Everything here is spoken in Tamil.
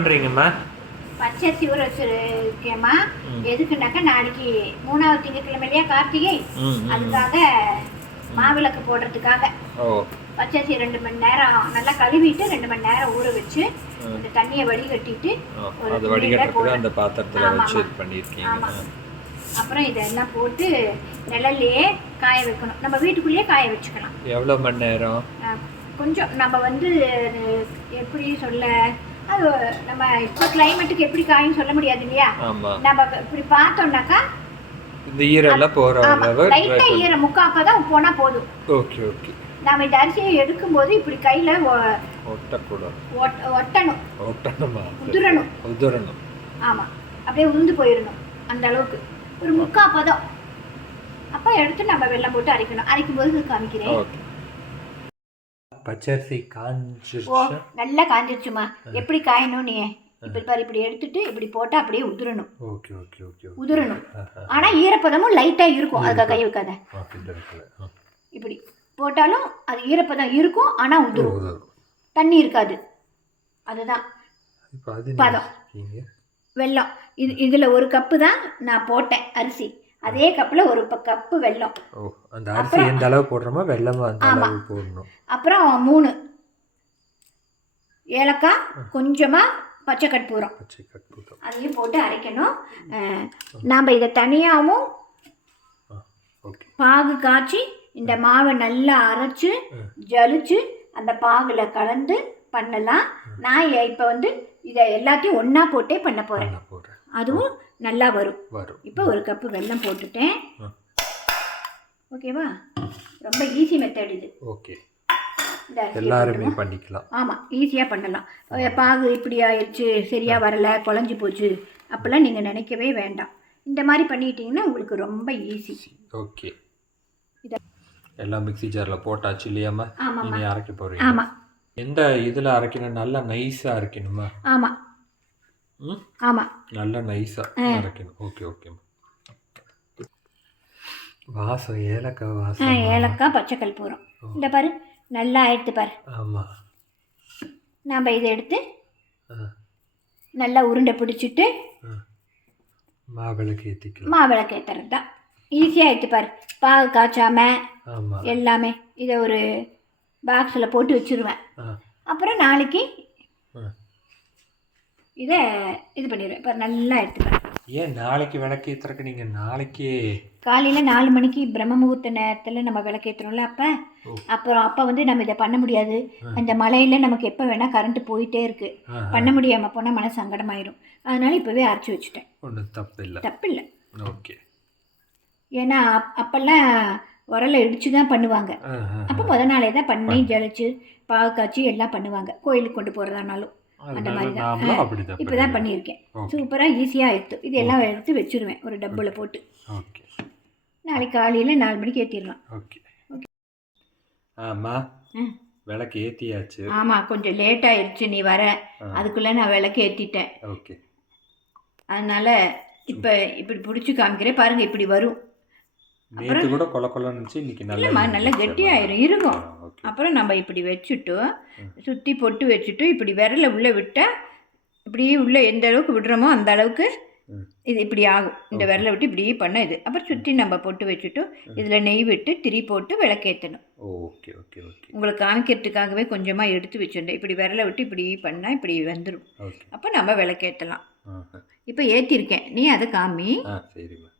பண்ணுறீங்கம்மா பச்சரிசி ஊற வச்சிருக்கேம்மா. எதுக்குனாக்கா நாளைக்கு மூணாவது திங்கட்கிழமையிலையா கார்த்திகை. அதுக்காக மாவிளக்கு போடுறதுக்காக. பச்சரிசி ரெண்டு மணி நேரம் நல்லா கழுவிட்டு ரெண்டு மணி நேரம் ஊற வச்சு அந்த தண்ணியை வடிகட்டிட்டு அது வடிகட்டுறதுக்கு அந்த பாத்திரத்தில் வச்சு. இது பண்ணியிருக்கீங்க. அப்புறம் இதெல்லாம் போட்டு நிழல்லையே காய வைக்கணும். நம்ம வீட்டுக்குள்ளேயே காய வச்சுக்கலாம். எவ்வளோ மணி நேரம்? கொஞ்சம். நம்ம வந்து எப்படி சொல்ல? அது நம்ம இப்போ கிளைமேட்டுக்கு எப்படி காயும் சொல்ல முடியாது இல்லையா? நம்ம இப்படி பார்த்தோம்னாக்கா இந்த ஈரெல்லாம் ஆமா அளவு லைட்டா ஈர முக்காப்பதான் போனா போதும். Okay okay. நாம இந்த அரிசியை எடுக்கும்போது இப்படி கையில ஒட்டக்கூடாது. ஒட்- ஒட்டணும். ஒட்டணுமா? உதிரணும். உதிரணும். ஆமா. அப்படியே உந்து போயிடணும் அந்த அளவுக்கு. ஒரு முக்கா பதம் அப்ப எடுத்து நம்ம வெல்லம் போட்டு அரைக்கணும். அரைக்கும் போது காமிக்கிறேன். பச்சரிசி காஞ்சிருச்சு. நல்லா காஞ்சிருச்சுமா. எப்படி காயணும் நீ இப்படி பாரு இப்படி எடுத்துட்டு இப்படி போட்டா அப்படியே உதிரணும். ஓகே ஓகே ஓகே உதிரணும். ஆனா ஈரப்பதமும் லைட்டா இருக்கும். அதுக்காக கை வைக்காத. இப்படி போட்டாலும் அது ஈரப்பதம் இருக்கும் ஆனா உதிரும். தண்ணி இருக்காது. அதுதான். பதம். வெல்லம். இது இதில் ஒரு கப்பு தான் நான் போட்டேன் அரிசி. அதே கப்பில் ஒரு கப்பு வெல்லம். ஓ அந்த அரிசி எந்த அளவு போடுறோமோ வெள்ளமும் அந்த. அளவு போடணும். அப்புறம் மூணு. ஏலக்காய் கொஞ்சமாக பச்சை கற்பூரம் பச்சை கற்பூரம் அதையும் போட்டு அரைக்கணும். நாம் இதை தனியாகவும் பாகு காய்ச்சி இந்த மாவை நல்லா அரைச்சு. ஜலிச்சு அந்த பாகில் கலந்து பண்ணலாம். நான் இப்போ வந்து இதை எல்லாத்தையும் ஒன்றா போட்டே பண்ண போகிறேன் அதுவும் நல்லா வரும். வரும். இப்போ ஒரு கப்பு வெல்லம் போட்டுட்டேன். ஓகேவா? ரொம்ப ஈஸி மெத்தட் இது. ஓகே. எல்லாருமே. பண்ணிக்கலாம். ஆமாம் ஈஸியாக பண்ணலாம். பாகு இப்படி ஆயிடுச்சு சரியாக வரல குழஞ்சி போச்சு அப்போல்லாம் நீங்கள் நினைக்கவே வேண்டாம். இந்த மாதிரி பண்ணிட்டீங்கன்னா உங்களுக்கு ரொம்ப ஈஸி ஓகே. இத- எல்லாம் மிக்ஸி ஜாரில் போட்டாச்சு இல்லையாம்மா இனி அரைக்க போகிறீங்க ஆமாம் எந்த இதில் அரைக்கணும்? நல்லா நைஸாக அரைக்கணுமா? ஆமாம் ஆமாம் நல்லா நைஸாக அரைக்கணும். ஓகே ஓகேம்மா வாசம் ஏலக்காய் வாசம்? ஏலக்காய் பச்சை கற்பூரம் இந்த பாரு நல்லா ஆயிடுத்து பாரு. ஆமாம் நாம் இதை எடுத்து நல்லா உருண்டை பிடிச்சிட்டு மாவிளக்கு ஏற்றிக்கலாம் மாவிளக்கு ஏற்றுறது தான். ஈஸியாக எடுத்து பாரு. பாகு காய்ச்சாம எல்லாமே இதை ஒரு பாக்ஸில் போட்டு வச்சுருவேன். அப்புறம் நாளைக்கு இதை இது பண்ணிடுவேன். இப்போ நல்லா எடுத்துப்பேன். ஏன் நாளைக்கு விளக்கு ஏற்றுறக்கு நீங்கள் நாளைக்கே? காலையில் நாலு மணிக்கு பிரம்ம முகூர்த்த நேரத்தில் நம்ம விளக்கேற்றுறோம்ல அப்போ? ஓ. அப்புறம் அப்போ வந்து நம்ம இதை பண்ண முடியாது. அந்த மழையில் நமக்கு எப்போ வேணால் கரண்ட்டு போயிட்டே இருக்குது பண்ண முடியாமல் போனால் மன சங்கடமாயிரும். அதனால இப்போவே அரைச்சி வச்சுட்டேன். ஒன்றும் தப்பு இல்லை தப்பில்லை. ஓகே. ஏன்னா அப் அப்போல்லாம் உரலை இடித்து தான் பண்ணுவாங்க அப்போ முத நாளே தான் பண்ணி ஜலிச்சு பாகு காய்ச்சி எல்லாம் பண்ணுவாங்க. கோயிலுக்கு கொண்டு போகிறதானாலும் அந்த மாதிரி தான். இப்போ தான் பண்ணியிருக்கேன். ஓகே சூப்பராக ஈஸியாக எடுத்து இது எல்லாம் எடுத்து வச்சுருவேன். ஒரு டப்பில் போட்டு. ஓகே நாளைக்கு காலையில் நாலு மணிக்கு ஏற்றிடலாம் ஓகே ஆமாம் ம். விளக்கு ஏற்றியாச்சு ஆமாம் கொஞ்சம் லேட் ஆயிடுச்சு நீ வர. அதுக்குள்ளே நான் விளக்கு ஏற்றிட்டேன் ஓகே அதனால் இப்போ இப்படி பிடிச்சி காமிக்கிறேன். பாருங்கள் இப்படி வரும். நேற்று கூட கொல கொலன்னு இருந்துச்சு இன்னைக்கு நல்லா நல்லா. கெட்டியாயிரும். இருக்கும் ஓகே அப்புறம் நம்ம இப்படி வச்சுட்டு. சுற்றி பொட்டு வச்சுட்டு இப்படி விரலை உள்ளே விட்டால் இப்படி உள்ளே எந்த அளவுக்கு விடுறோமோ அந்த அளவுக்கு. இது இப்படி ஆகும். இந்த விரலை விட்டு இப்படி பண்ண இது. அப்புறம் சுற்றி நம்ம பொட்டு வச்சுட்டு இதில் நெய் விட்டு திரி போட்டு விளக்கேற்றணும் ஓகே ஓகே ஓகே. உங்களுக்கு காமிக்கிறதுக்காகவே கொஞ்சமாக எடுத்து வச்சுருந்தேன் இப்படி விரலை விட்டு இப்படி பண்ணால் இப்படி வந்துடும் அப்போ நம்ம விளக்கேற்றலாம் இப்போ ஏற்றிருக்கேன் நீ அதை காமி. சரிம்மா